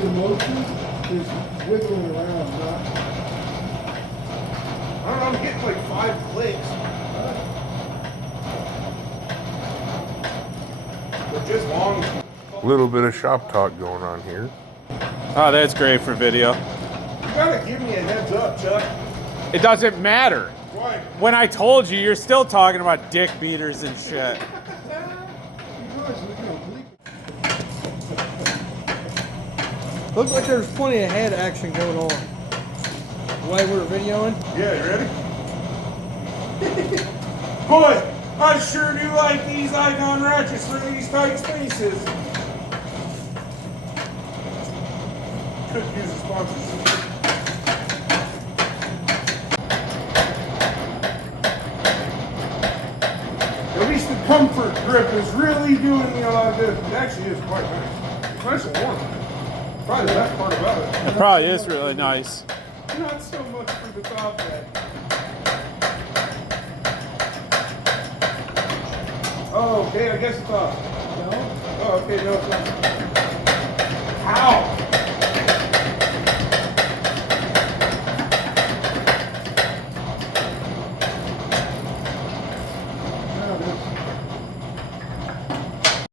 the motion is wiggling around, not. I don't know, I'm getting like 5 clicks. They're just long. A little bit of shop talk going on here. Oh, that's great for video. You gotta give me a heads up, Chuck. It doesn't matter. Why? When I told you, you're still talking about dick beaters and shit. Looks like there's plenty of head action going on. While we're videoing. Yeah, you ready? Boy, I sure do like these icon ratchets for these tight spaces. Could use a sponsorship. At least the comfort grip is really doing me a lot of good. It actually is quite nice. It's nice and warm. Probably the best part about it. It probably is really nice. Not so much for the top bed. Oh, okay, I guess it's off. No? Oh, okay, no, it's not. Ow!